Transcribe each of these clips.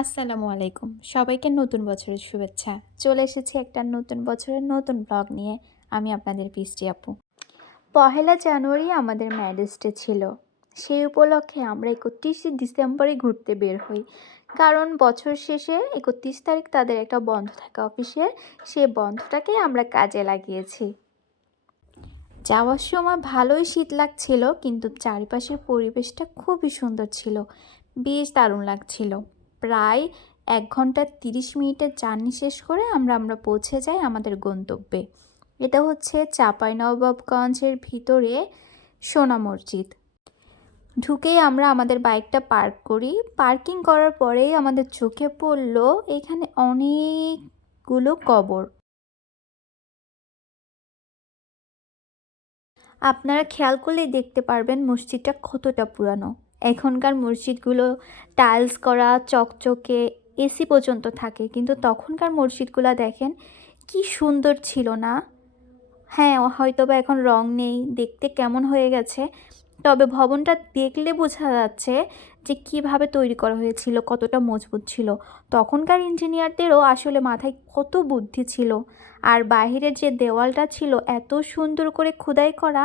আসসালামু আলাইকুম। সবাইকে নতুন বছরের শুভেচ্ছা। চলে এসেছি একটা নতুন বছরের নতুন ব্লগ নিয়ে। আমি আপনাদের বৃষ্টি আপু। পহেলা জানুয়ারি আমাদের ম্যারেজ ডে ছিল। সেই উপলক্ষে আমরা 31শে ডিসেম্বরে ঘুরতে বের হই। কারণ বছর শেষে 31 তারিখ তাদের একটা বন্ধ থাকে অফিসের। সেই বন্ধটাকেই আমরা কাজে লাগিয়েছি। যাওয়ার সময় ভালোই শীত লাগছিল, কিন্তু চারিপাশের পরিবেশটা খুবই সুন্দর ছিল। বেশ দারুণ লাগছিল। প্রায় 1 ঘন্টা 30 মিনিটের জার্নি শেষ করে আমরা পৌঁছে যাই আমাদের গন্তব্যে। এটা হচ্ছে চাঁপাইনবাবগঞ্জের ভিতরে সোনা মসজিদ। ঢুকেই আমরা আমাদের বাইকটা পার্ক করি। পার্কিং করার পরেই আমাদের চোখে পড়ল এখানে অনেকগুলো কবর। আপনারা খেয়াল করলেই দেখতে পারবেন মসজিদটা কতটা পুরানো। এখনকার মসজিদগুলো টাইলস করা, চকচকে, এসি পর্যন্ত থাকে, কিন্তু তখনকার মসজিদগুলো দেখেন কি সুন্দর ছিল না? হ্যাঁ, হয়তোবা এখন রং নেই, দেখতে কেমন হয়ে গেছে, তবে ভবনটা দেখলে বোঝা যাচ্ছে যে কিভাবে তৈরি করা হয়েছিল, কতটা মজবুত ছিল। তখনকার ইঞ্জিনিয়ারদেরও আসলে মাথায় কত বুদ্ধি ছিল। আর বাহিরের যে দেওয়ালটা ছিল এত সুন্দর করে খোদাই করা,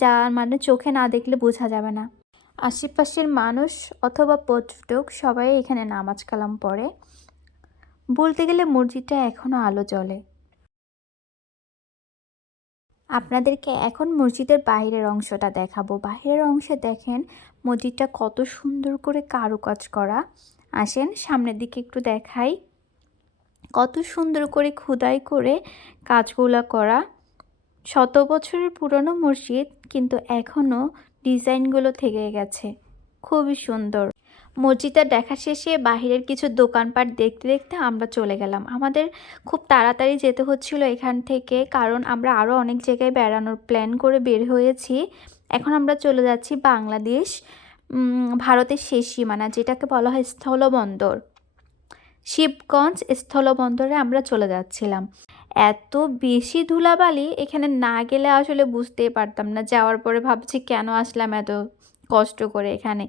যা মানে চোখে না দেখলে বোঝা যাবে না। আশেপাশের মানুষ অথবা পর্যটক সবাই এখানে নামাজ কালাম পড়ে। বলতে গেলে মসজিদটা এখনও আলো জ্বলে। আপনাদেরকে এখন মসজিদের বাইরের অংশটা দেখাবো। বাইরের অংশে দেখেন মসজিদটা কত সুন্দর করে কারুকাজ করা। আসেন সামনের দিকে একটু দেখাই। কত সুন্দর করে খোদাই করে কাজগুলো করা। শত বছরের পুরনো মসজিদ, কিন্তু এখনও ডিজাইনগুলো থেকে গেছে। খুবই সুন্দর। মসজিদটা দেখা শেষে বাহিরের কিছু দোকানপাট দেখতে দেখতে আমরা চলে গেলাম। আমাদের খুব তাড়াতাড়ি যেতে হচ্ছিল এখান থেকে, কারণ আমরা আরও অনেক জায়গায় বেড়ানোর প্ল্যান করে বের হয়েছি। এখন আমরা চলে যাচ্ছি বাংলাদেশ, ভারতের শেষ সীমানা, যেটাকে বলা হয় স্থলবন্দর। শিবগঞ্জ স্থলবন্দরে আমরা চলে যাচ্ছিলাম। এত বেশি ধুলাবালি, এখানে না গেলে আসলে বুঝতেই পারতাম না। যাওয়ার পরে ভাবছি কেন আসলাম এত কষ্ট করে এখানে।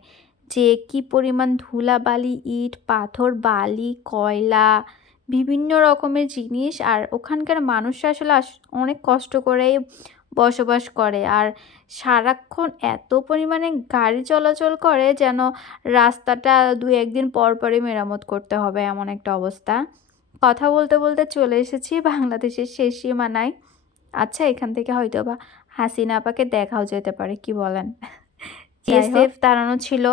যে কি পরিমাণ ধুলাবালি, ইট পাথর, বালি, কয়লা, বিভিন্ন রকমের জিনিস। আর ওখানকার মানুষরা আসলে অনেক কষ্ট করেই বসবাস করে। আর সারাক্ষণ এত পরিমাণে গাড়ি চলাচল করে যেন রাস্তাটা 2-1 দিন পর পরই মেরামত করতে হবে, এমন একটা অবস্থা। কথা বলতে বলতে চলে এসেছি বাংলাদেশের শেষ সীমানায়। আচ্ছা, এখান থেকে হয়তোবা হাসিনা আপাকে দেখাও যেতে পারে, কি বলেন? বিএসএফ দাঁড়ানো ছিল,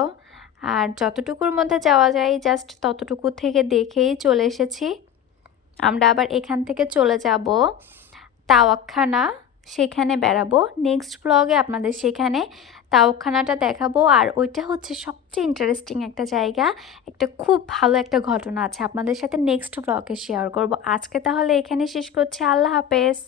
আর যতটুকুর মধ্যে যাওয়া যায় জাস্ট ততটুকু থেকে দেখেই চলে এসেছি। আমরা আবার এখান থেকে চলে যাব তাওয়াখানা, সেখানে বেড়াবো। নেক্সট ব্লগে আপনাদের সেখানে তাওয়াখানাটা দেখাবো। আর ওইটা হচ্ছে সবচেয়ে ইন্টারেস্টিং একটা জায়গা। একটা খুব ভালো একটা ঘটনা আছে, আপনাদের সাথে নেক্সট ব্লগে শেয়ার করব। আজকে তাহলে এখানে শেষ করছি। আল্লাহ হাফেজ।